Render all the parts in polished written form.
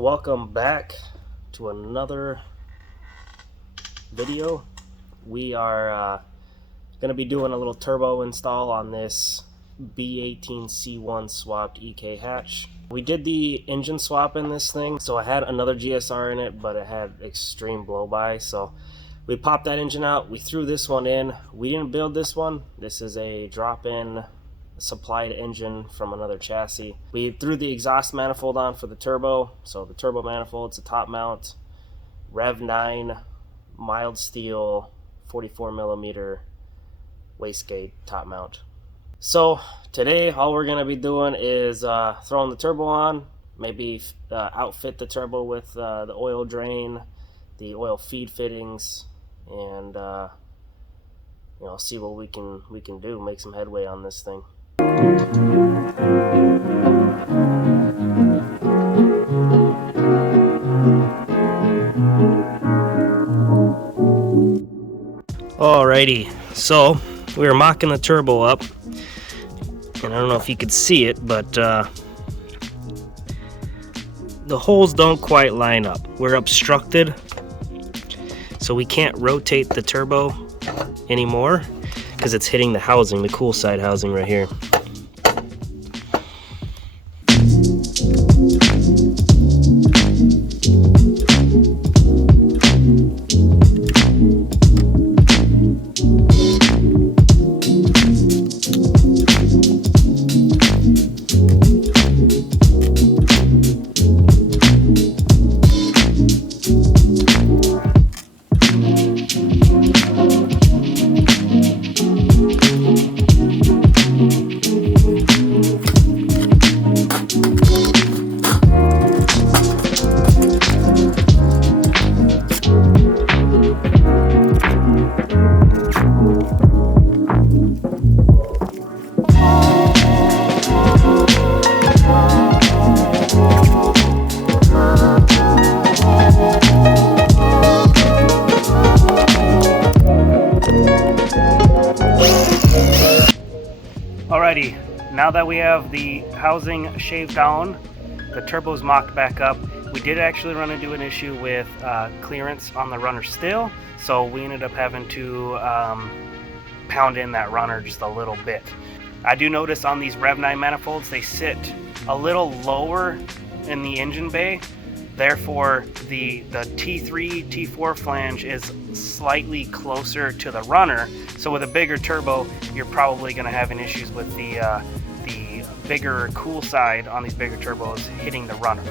Welcome back to another video. We are going to be doing a little turbo install on this B18C1 swapped EK hatch. We did the engine swap in this thing, so I had another GSR in it, but it had extreme blow-by, so we popped that engine out. We threw this one in. We didn't build this one. This is a drop-in supplied engine from another chassis. We threw the exhaust manifold on for the turbo. So the turbo manifold, it's a top mount Rev 9 mild steel 44mm wastegate top mount. So today all we're going to be doing is throwing the turbo on, maybe outfit the turbo with the oil drain, the oil feed fittings, and see what we can do, make some headway on this thing. Alrighty, so we were mocking the turbo up, and I don't know if you could see it, but the holes don't quite line up. We're obstructed, so we can't rotate the turbo anymore because it's hitting the housing, the cool side housing right here. Alrighty, now that we have the housing shaved down, the turbo's mocked back up. We did actually run into an issue with clearance on the runner still, so we ended up having to pound in that runner just a little bit. I do notice on these Rev 9 manifolds, they sit a little lower in the engine bay. Therefore, the T3, T4 flange is slightly closer to the runner. So with a bigger turbo, you're probably going to have issues with the bigger cool side on these bigger turbos hitting the runner.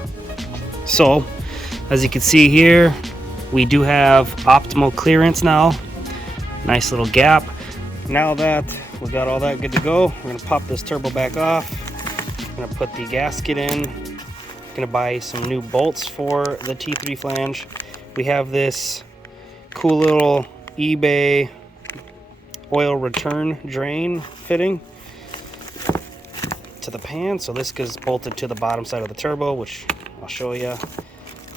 So, as you can see here, we do have optimal clearance now. Nice little gap. Now that we got all that good to go, we're going to pop this turbo back off. I'm going to put the gasket in. Gonna buy some new bolts for the T3 flange. We have this cool little eBay oil return drain fitting to the pan, so this gets bolted to the bottom side of the turbo, which I'll show you.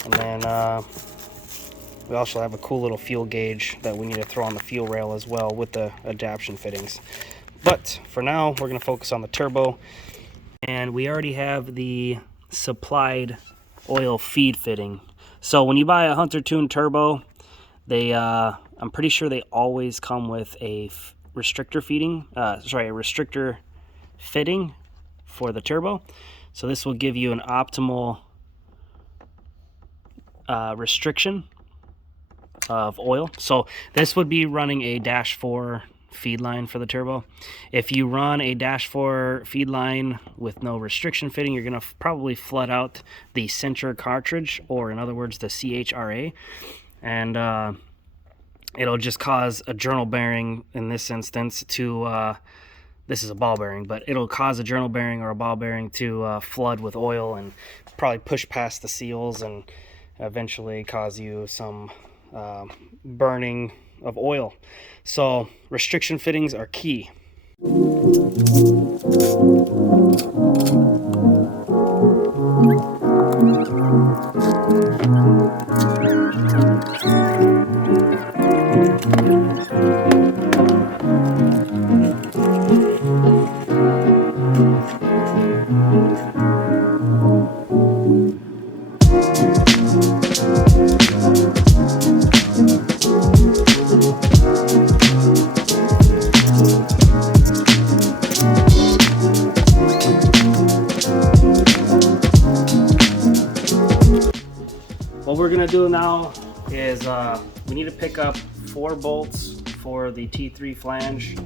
And then we also have a cool little fuel gauge that we need to throw on the fuel rail as well with the adaptation fittings. But for now, we're going to focus on the turbo, and we already have the supplied oil feed fitting. So when you buy a Huntertuned turbo, they I'm pretty sure they always come with a restrictor fitting for the turbo. So this will give you an optimal restriction of oil. So this would be running a -4 feed line for the turbo. If you run a -4 feed line with no restriction fitting, you're going to probably flood out the center cartridge, or in other words the CHRA, and it'll just cause a journal bearing in this instance to this is a ball bearing, but it'll cause a journal bearing or a ball bearing to flood with oil and probably push past the seals and eventually cause you some burning of oil. So restriction fittings are key. What we're gonna do now is we need to pick up 4 bolts for the T3 flange.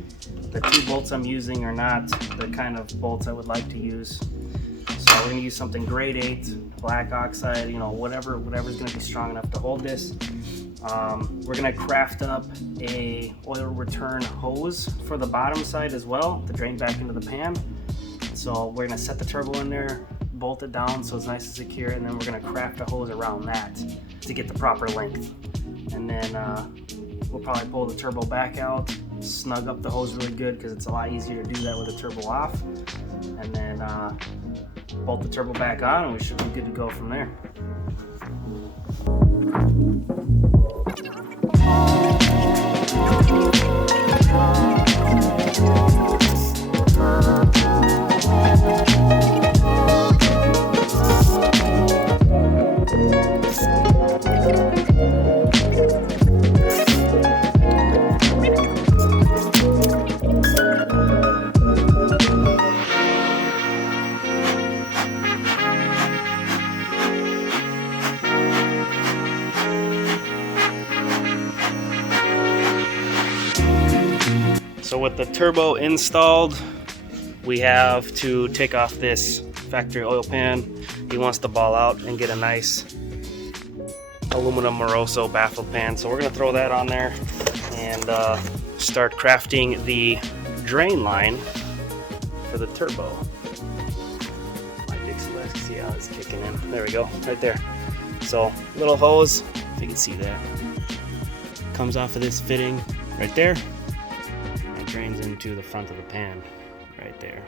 The 2 bolts I'm using are not the kind of bolts I would like to use. So we're gonna use something grade 8, black oxide, you know, whatever's gonna be strong enough to hold this. We're gonna craft up a oil return hose for the bottom side as well to drain back into the pan. So we're gonna set the turbo in there, bolt it down so it's nice and secure, and then we're gonna craft a hose around that to get the proper length. And then we'll probably pull the turbo back out, snug up the hose really good because it's a lot easier to do that with the turbo off. And then bolt the turbo back on and we should be good to go from there. So with the turbo installed, we have to take off this factory oil pan. He wants to ball out and get a nice aluminum Moroso baffle pan. So we're gonna throw that on there and start crafting the drain line for the turbo. My Dixie let's see how it's kicking in. There we go, right there. So little hose, if you can see that, comes off of this fitting right there. Drains into the front of the pan right there.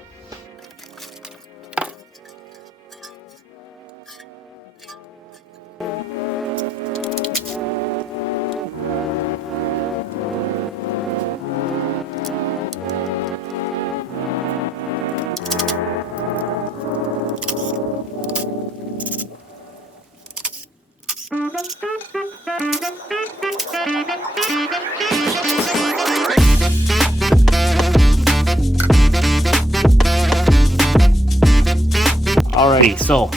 Alrighty, so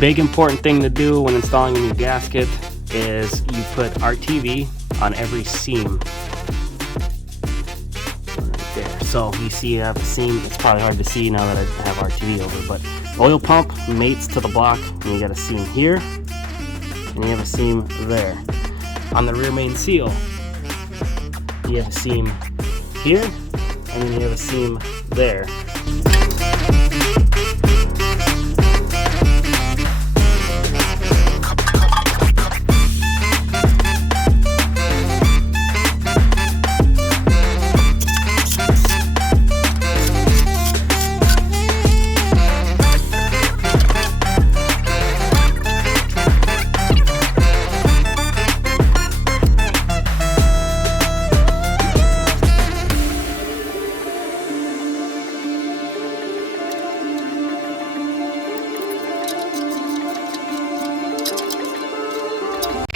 big important thing to do when installing a new gasket is you put RTV on every seam. Right there. So you see you have a seam, it's probably hard to see now that I have RTV over, but oil pump mates to the block, and you got a seam here, and you have a seam there. On the rear main seal, you have a seam here, and then you have a seam there.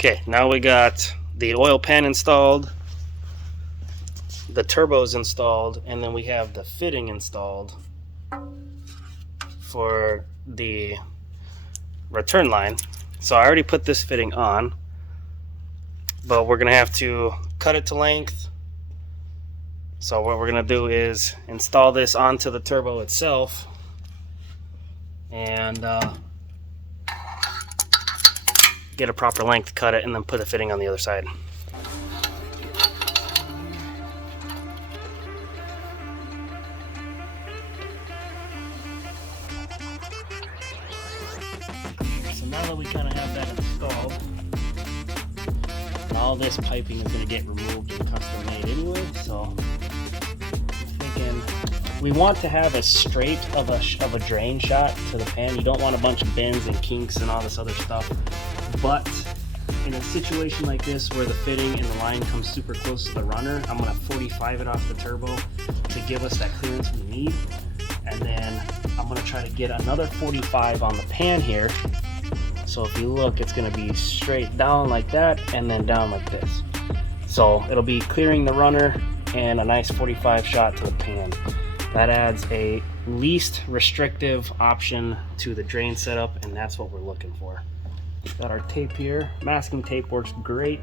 Okay, now we got the oil pan installed, the turbos installed, and then we have the fitting installed for the return line. So I already put this fitting on, but we're gonna have to cut it to length. So what we're gonna do is install this onto the turbo itself and get a proper length, cut it, and then put a fitting on the other side. So now that we kind of have that installed, all this piping is going to get removed and custom made anyway, so I'm thinking we want to have as straight of a drain shot to the pan. You don't want a bunch of bends and kinks and all this other stuff. But in a situation like this where the fitting and the line comes super close to the runner, I'm going to 45 it off the turbo to give us that clearance we need. And then I'm going to try to get another 45 on the pan here. So if you look, it's going to be straight down like that and then down like this. So it'll be clearing the runner and a nice 45 shot to the pan. That adds a least restrictive option to the drain setup, and that's what we're looking for. Got our tape here. Masking tape works great.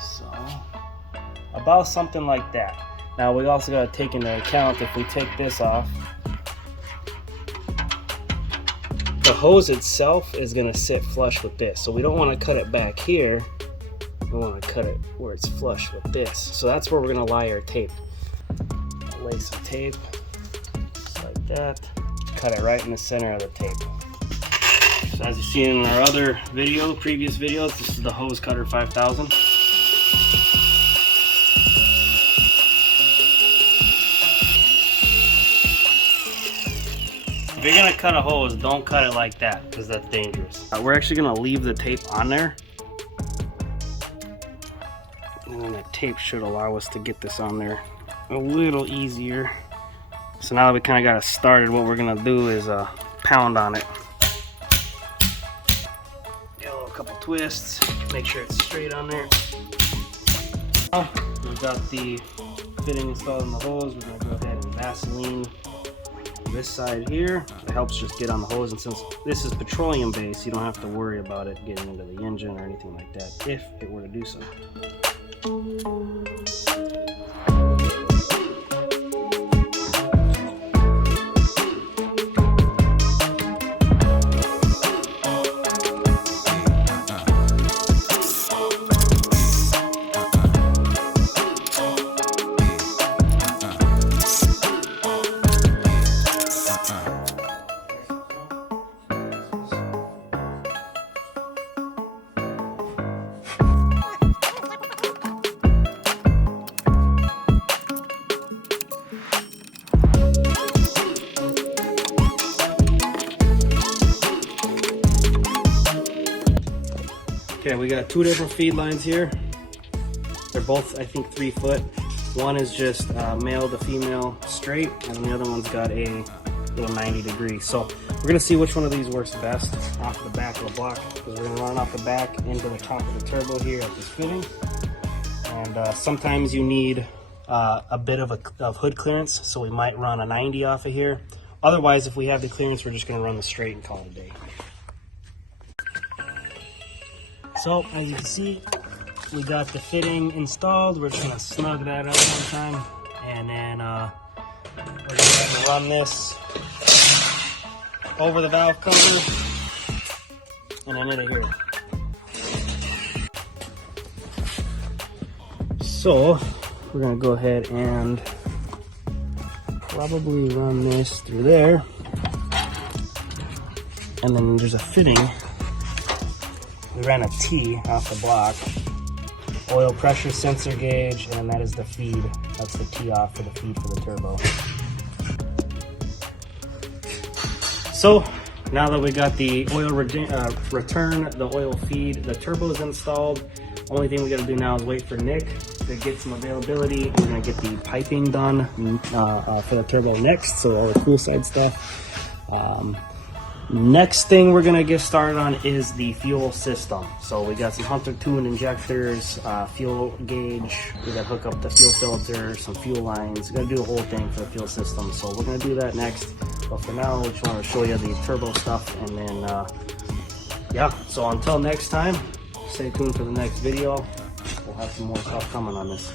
So, about something like that. Now we also got to take into account if we take this off, the hose itself is going to sit flush with this. So we don't want to cut it back here. We want to cut it where it's flush with this. So that's where we're going to lie our tape. I'll lay some tape just like that. Cut it right in the center of the tape. So as you've seen in our other video, previous videos, this is the hose cutter 5000. If you're gonna cut a hose, don't cut it like that because that's dangerous. We're actually gonna leave the tape on there. And then the tape should allow us to get this on there a little easier. So now that we kind of got it started, what we're gonna do is pound on it. Get a couple twists, make sure it's straight on there. We've got the fitting installed in the hose. We're gonna go ahead and Vaseline this side here. It helps just get on the hose, and since this is petroleum based, you don't have to worry about it getting into the engine or anything like that if it were to do so. Okay, we got two different feed lines here. They're both, I think, 3 foot. One is just male to female straight, and the other one's got a little 90 degree. So we're gonna see which one of these works best off the back of the block, because we're gonna run off the back into the top of the turbo here at this fitting. And sometimes you need a bit of hood clearance, so we might run a 90 off of here. Otherwise, if we have the clearance, we're just gonna run the straight and call it a day. So as you can see, we got the fitting installed. We're just gonna snug that up one time, and then we're gonna run this over the valve cover and then into here. So we're gonna go ahead and probably run this through there, and then there's a fitting. We ran a T off the block, oil pressure sensor gauge, and that is the feed. That's the T off for the feed for the turbo. So now that we got the oil return, the oil feed, the turbo is installed. Only thing we got to do now is wait for Nick to get some availability. We're gonna get the piping done for the turbo next, so all the cool side stuff. Next thing we're gonna get started on is the fuel system. So we got some Huntertuned injectors, fuel gauge, we gotta hook up the fuel filter, some fuel lines, we gotta do the whole thing for the fuel system. So we're gonna do that next. But for now, we just wanna show you the turbo stuff, and then, yeah. So until next time, stay tuned for the next video. We'll have some more stuff coming on this.